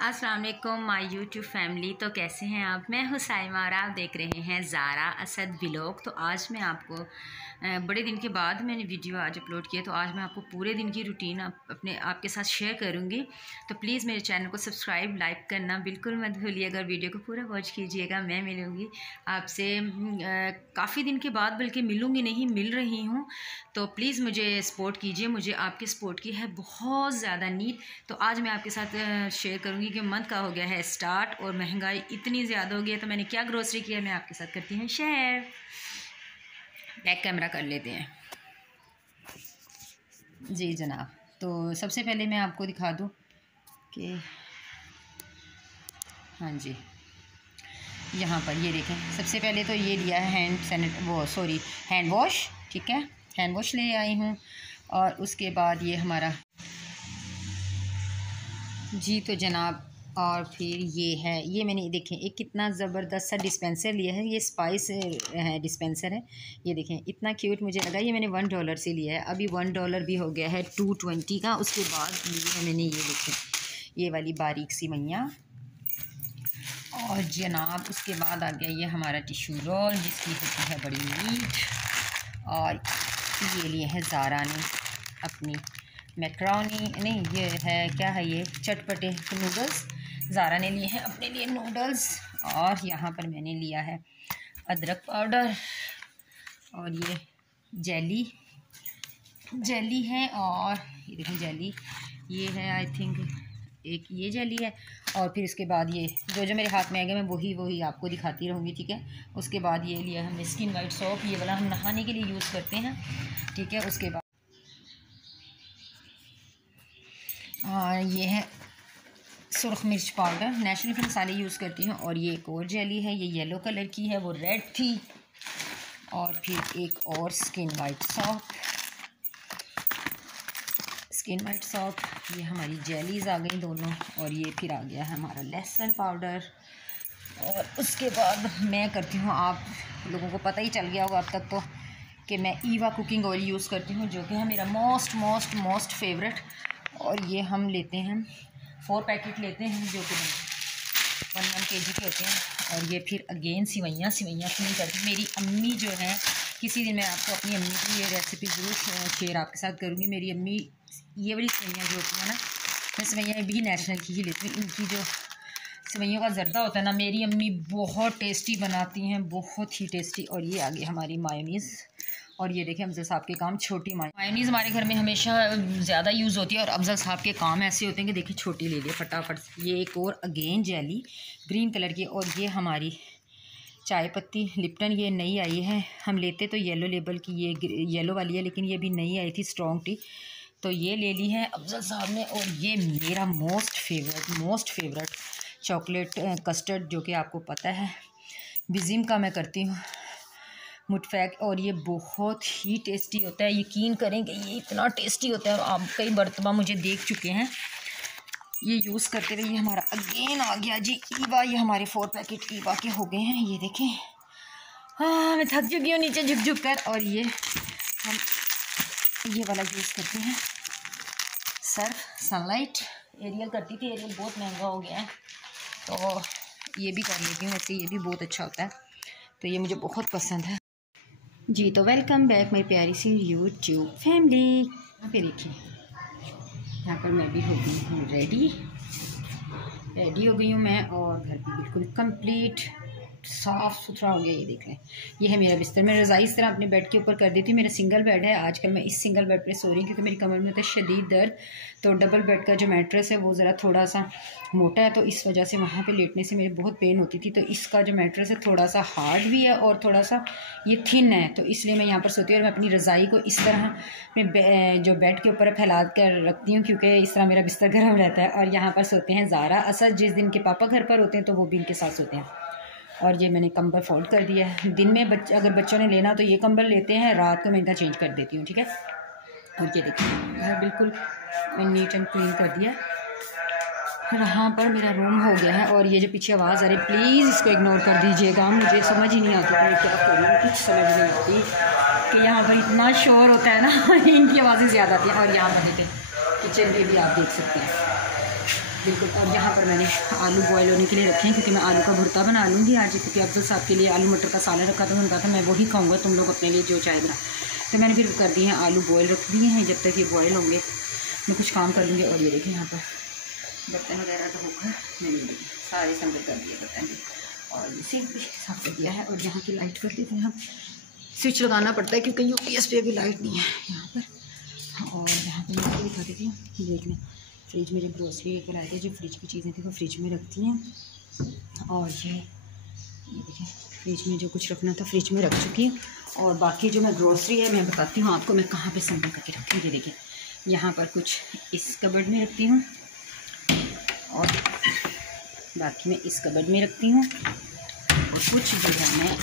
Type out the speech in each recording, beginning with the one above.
अस्सलाम वालेकुम my YouTube family. तो कैसे हैं आप? मैं हूं साइमा और आप देख रहे हैं ज़ारा असद व्लॉग। तो आज मैं आपको बड़े दिन के बाद मैंने वीडियो आज अपलोड किया, तो आज मैं आपको पूरे दिन की रूटीन आपके साथ शेयर करूंगी। तो प्लीज़ मेरे चैनल को सब्सक्राइब लाइक करना बिल्कुल मत भूलिएगा और वीडियो को पूरा वॉच कीजिएगा। मैं मिलूँगी आपसे काफ़ी दिन के बाद, बल्कि मिलूँगी नहीं, मिल रही हूँ। तो प्लीज़ मुझे सपोर्ट कीजिए, मुझे आपके सपोर्ट की है बहुत ज़्यादा नीड। तो आज मैं आपके साथ शेयर करूँगी कि मंथ का हो गया है स्टार्ट और महंगाई इतनी ज़्यादा हो गई है, तो मैंने क्या ग्रोसरी किया मैं आपके साथ करती हूँ शेयर। बैक कैमरा कर लेते हैं जी जनाब। तो सबसे पहले मैं आपको दिखा दूँ कि हाँ जी, यहाँ पर ये देखें। सबसे पहले तो ये लिया है हैंड वॉश, ठीक है, हैंड वॉश ले आई हूँ। और उसके बाद ये हमारा जी तो जनाब, और फिर ये है, ये मैंने देखें एक कितना ज़बरदस्त सा डिस्पेंसर लिया है। ये स्पाइस है डिस्पेंसर है, ये देखें इतना क्यूट मुझे लगा। ये मैंने $1 से लिया है, अभी $1 भी हो गया है 220 का। उसके बाद लिया है मैंने, ये देखें ये वाली बारीक सी मैया। और जनाब उसके बाद आ गया ये हमारा टिश्यू रोल, जिसकी होती है बड़ी मीठ। और ये लिए है ज़ारा ने अपनी मैक्रोनी, नहीं ये है क्या है, ये चटपटे नूडल्स। ज़ारा ने लिए हैं अपने लिए नूडल्स। और यहाँ पर मैंने लिया है अदरक पाउडर, और ये जेली है। और ये देखें जेली, ये है आई थिंक एक ये जेली है। और फिर उसके बाद ये जो मेरे हाथ में आएगा मैं वही आपको दिखाती रहूँगी, ठीक है। उसके बाद ये लिया हमने स्किन वाइट सोप, ये वाला हम नहाने के लिए यूज़ करते हैं, ठीक है। उसके बाद ये है सुरख मिर्च पाउडर, नेचुरल के मसाले यूज़ करती हूँ। और ये एक और जेली है, ये येलो कलर की है, वो रेड थी। और फिर एक और स्किन वाइट सॉप, ये हमारी जेलीज़ आ गई दोनों। और ये फिर आ गया है हमारा लहसुन पाउडर। और उसके बाद मैं करती हूँ, आप लोगों को पता ही चल गया होगा अब तक तो, कि मैं ईवा कुकिंग ऑयल यूज़ करती हूँ, जो कि है मेरा मोस्ट फेवरेट। और ये हम लेते हैं 4 पैकेट लेते हैं, जो कि 1 kg के होते हैं। और ये फिर अगेन सिवैयाँ क्लीन करती। मेरी अम्मी जो है, किसी दिन मैं आपको अपनी अम्मी की ये रेसिपी ज़रूर शेयर आपके साथ करूँगी। मेरी अम्मी ये वाली सिवैयाँ जो होती हैं ना, मैं सिवैयाँ भी नेशनल की ही लेती हूँ। इनकी जो सिवैयों का ज़र्दा होता है ना, मेरी अम्मी बहुत टेस्टी बनाती हैं, बहुत ही टेस्टी। और ये आगे हमारी मायोनीज़। और ये देखें अफजल साहब के काम, छोटी मायोनीज़ हमारे घर में हमेशा ज़्यादा यूज़ होती है। और अफजल साहब के काम ऐसे होते हैं कि देखिए छोटी ले लिए फटाफट। ये एक और अगेन जेली ग्रीन कलर की। और ये हमारी चाय पत्ती लिप्टन, ये नई आई है। हम लेते तो येलो लेबल की, ये येलो वाली है, लेकिन ये भी नई आई थी स्ट्रॉन्ग टी, तो ये ले ली है अफजल साहब ने। और ये मेरा मोस्ट फेवरेट चॉकलेट कस्टर्ड, जो कि आपको पता है बिज़िम का मैं करती हूँ, मुटफैक। और ये बहुत ही टेस्टी होता है, यकीन करेंगे ये इतना टेस्टी होता है। और आप कई मरतबा मुझे देख चुके हैं ये यूज़ करते हुए। ये हमारा अगेन आ गया जी ईवा, ये हमारे 4 पैकेट ईवा के हो गए हैं, ये देखें। हाँ मैं थक चुकी हूँ नीचे झुक कर। और ये हम ये वाला यूज़ करते हैं सर्फ सनलाइट, एरियल करती थी, एरियल बहुत महंगा हो गया है, तो ये भी कर लेती हूँ। वैसे ये भी बहुत अच्छा होता है, तो ये मुझे बहुत पसंद है जी। तो वेलकम बैक माय प्यारी सी यूट्यूब फैमिली। यहाँ पे देखिए, यहाँ पर मैं भी हो गई हूँ रेडी हो गई हूँ मैं। और घर भी बिल्कुल कंप्लीट साफ़ सुथरा हो गया, ये देख लें। ये है मेरा बिस्तर, मैं रज़ाई इस तरह अपने बेड के ऊपर कर देती हूँ। मेरा सिंगल बेड है, आजकल मैं इस सिंगल बेड पे सो रही हूँ क्योंकि मेरी कमर में होता है शदीद दर्द। तो डबल बेड का जो मैट्रेस है वो ज़रा थोड़ा सा मोटा है, तो इस वजह से वहाँ पे लेटने से मेरी बहुत पेन होती थी। तो इसका जो मैट्रेस है थोड़ा सा हार्ड भी है और थोड़ा सा ये थिन है, तो इसलिए मैं यहाँ पर सोती हूँ। और मैं अपनी रज़ाई को इस तरह अपने जो बेड के ऊपर फैला कर रखती हूँ, क्योंकि इस तरह मेरा बिस्तर गर्म रहता है। और यहाँ पर सोते हैं ज़ारा असद, जिस दिन के पापा घर पर होते हैं तो वो भी इनके साथ सोते हैं। और ये मैंने कंबल फोल्ड कर दिया है। दिन में अगर बच्चों ने लेना तो ये कंबल लेते हैं, रात को मैं इनका चेंज कर देती हूँ, ठीक है। और ये देखिए घर बिल्कुल नीट एंड क्लीन कर दिया। यहाँ पर मेरा रूम हो गया है। और ये जो पीछे आवाज़ आ रही है प्लीज़ इसको इग्नोर कर दीजिएगा, मुझे समझ ही नहीं आती मैं क्या करूँ, कुछ समझ नहीं आती कि यहाँ पर इतना शोर होता है ना इनकी आवाज़ें ज़्यादा आती हैं। और यहाँ पर देखिए किचन में भी आप देख सकते हैं, बिल्कुल। और यहाँ पर मैंने आलू बॉयल होने के लिए रखे हैं क्योंकि मैं आलू का भुर्ता बना लूँगी आज, क्योंकि अफजल साहब के लिए आलू मटर का सालन रखा था, उनका था मैं वही खाऊँगा, तुम लोग अपने लिए जो चाहे बना। तो मैंने फिर कर दिए हैं आलू बॉयल रख दिए हैं, जब तक ये बॉयल होंगे मैं कुछ काम कर लूँगी। और ये देखिए यहाँ पर बर्तन वगैरह तो होकर मैंने सारे संभल कर दिए बर्तन भी, और इसे भी साफ कर दिया है। और यहाँ की लाइट कर देते हैं हम, स्विच लगाना पड़ता है क्योंकि यूपीएस पे अभी लाइट नहीं है यहाँ पर। और यहाँ पर मैं दिखा देती हूँ, देख लें फ्रिज में जो ग्रोसरी लेकर आए थे, जो फ्रिज की चीज़ें थी वो फ्रिज में रखती हैं। और ये देखिए फ्रिज में जो कुछ रखना था फ्रिज में रख चुकी हूँ। और बाकी जो मैं ग्रोसरी है मैं बताती हूँ आपको मैं कहाँ पे संभल करके रखती हूँ। ये देखिए यहाँ पर कुछ इस कबर्ड में रखती हूँ, और बाकी मैं इस कबर्ड में रखती हूँ, और कुछ जो है मैं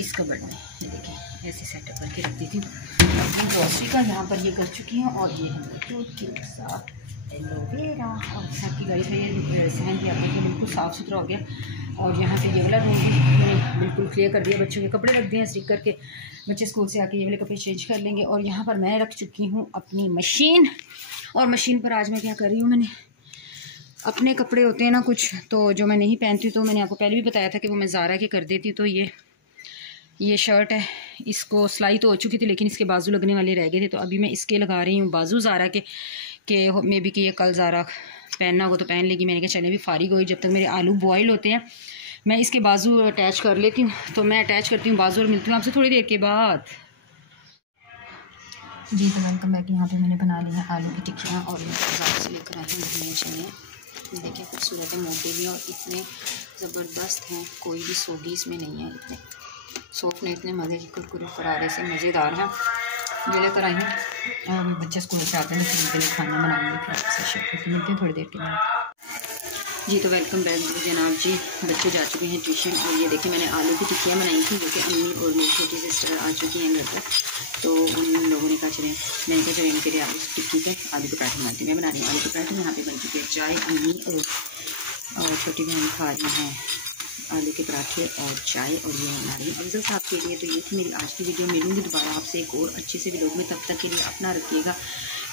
इस कबर्ड में, ये देखिए ऐसे सेटअप करके रख देती हूँ। अपनी ग्रोसरी का यहाँ पर ये कर चुकी हूँ। और ये है दूध के साथ एलोवेरा, और साथ की गाड़ी का ये सहन भी आपको बिल्कुल साफ़ सुथरा हो गया। और यहाँ पे ये वाला रूम भी मैंने बिल्कुल क्लियर कर दिया, बच्चों के कपड़े रख दिए हैं स्टिक करके, बच्चे स्कूल से आके ये वाले कपड़े चेंज कर लेंगे। और यहाँ पर मैं रख चुकी हूँ अपनी मशीन, और मशीन पर आज मैं क्या कर रही हूँ, मैंने अपने कपड़े होते हैं ना कुछ तो जो मैं नहीं पहनती, तो मैंने आपको पहले भी बताया था कि वो मैं ज़ारा के कर देती हूँ। तो ये शर्ट है, इसको सिलाई तो हो चुकी थी लेकिन इसके बाजू लगने वाले रह गए थे, तो अभी मैं इसके लगा रही हूँ बाजू ज़ारा के मे बी कि ये कल ज़ारा पहनना हो तो पहन लेगी। मैंने कहा चले भी फारिग हुई, जब तक मेरे आलू बॉयल होते हैं मैं इसके बाजू अटैच कर लेती हूँ। तो मैं अटैच करती हूँ बाजू, और मिलती हूँ आपसे थोड़ी देर के बाद। जी तो वेलकम बैक। यहाँ पे मैंने बना लिया आलू की टिक्कियाँ, और बाज़ार से लेकर आई हूँ धनिया चने। देखिए खूबसूरत है, मोटे भी और इतने ज़बरदस्त हैं, कोई भी सोगी इसमें नहीं है, इतने सॉफ्ट ने इतने मज़े की कुरकुरे फरारे से मज़ेदार हैं। ये लेकर आई हूँ, बच्चे स्कूल से आते हैं फिर उनके लिए खाना बनाऊँगी, फिर आपसे शेयर करके मिलते हैं थोड़ी देर के बाद। जी तो वेलकम बैक जनाब जी, बच्चे जा चुके हैं ट्यूशन। और ये देखिए मैंने आलू की टिक्कियाँ बनाई थी, जो कि अम्मी और मेरी छोटी सिस्टर आ चुकी हैं घर पर। तो उन लोगों ने कहा चले, मैंने कहा जो इनके लिए आलू टिक्की से आलू के पराठे बनाती हूँ, मैं बना रही हूँ आलू के पराठे। यहाँ पे बन चुके हैं चाय, अम्मी और छोटी बहन खा रही हैं आलू के पराठे और चाय, और ये बना रही हूँ अफजल साहब के लिए। तो ये थी मेरी आज की वीडियो, मिलूँगी दोबारा आपसे एक और अच्छे से वीडियो में। तब तक के लिए अपना रखिएगा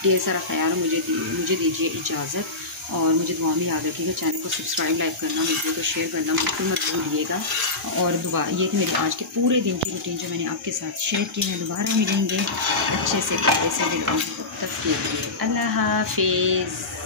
ढेर सारा ख्याल, मुझे दीजिए इजाज़त, और मुझे दुआ में याद रखिएगा। चैनल को सब्सक्राइब लाइक करना, वीडियो को शेयर करना बिल्कुल मत भूलिएगा। और दोबारा ये थी मेरी आज के पूरे दिन की रूटीन जो मैंने आपके साथ शेयर की है। दोबारा मिलेंगे अच्छे से प्यारे से वीडियो, तब तक के लिए अल्लाह हाफिज़।